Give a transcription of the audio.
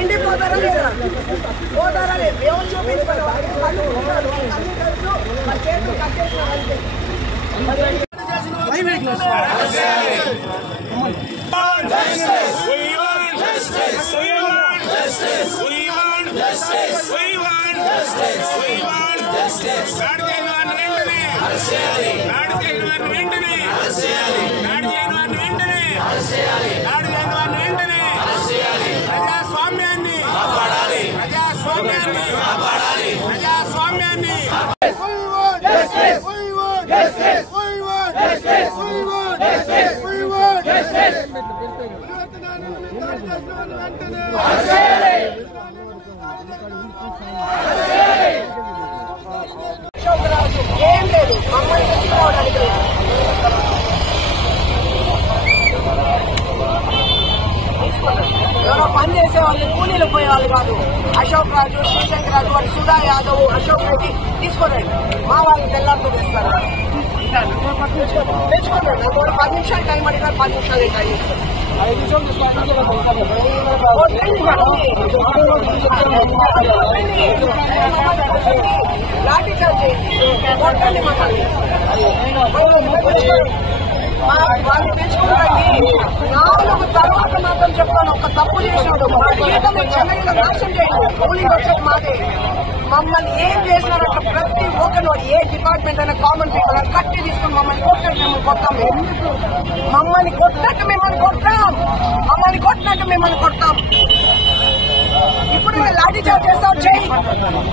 ఇంటి పోతారా లేదా పోతారా లేదు ఎవరు చూపించుకోవాలి అన్ని తెలుసు మా చేతులు కట్టేసిన ఏం లేదు మమ్మల్ని తెచ్చుకోవడానికి ఎవరో పని చేసే వాళ్ళు కూలీలు పోయేవాళ్ళు కాదు. అశోక్ రాజు, శివశంకర్ రాజు, వాడు సుధా యాదవ్, అశోక్ రెడ్డి తీసుకోరండి. మా వాళ్ళు తెల్లారితో తెస్తారు. తెచ్చుకోండి. నాకు 10 నిమిషాలు టైం అడిగారు, 10 నిమిషాలు టైం ఇస్తారు. లాఠీ చార్జ్ చేయండి, కొట్టండి మమ్మల్ని. వాళ్ళు తెచ్చుకుంటాండి. 4 తర్వాత మాత్రం చెప్తాను, ఒక తప్పు చేసినాడు చెన్నైలో నాశనం చేయండి. పోలీసు వచ్చేది మాదే. మమ్మల్ని ఏం చేసినారు అట్లా ప్రతి ఒక్కరు ఏ డిపార్ట్మెంట్ అయినా కామన్ పీపుల్ కట్టి తీసుకుని మమ్మల్ని కొట్టండి. మిమ్మల్ని కొట్టాం, మమ్మల్ని కొట్టినట్టు మిమ్మల్ని కొట్టాం, మమ్మల్ని కొట్టినట్టు మిమ్మల్ని కొట్టాం. ఇప్పుడు లాఠీ చార్జ్ చేస్తావు, చేయి.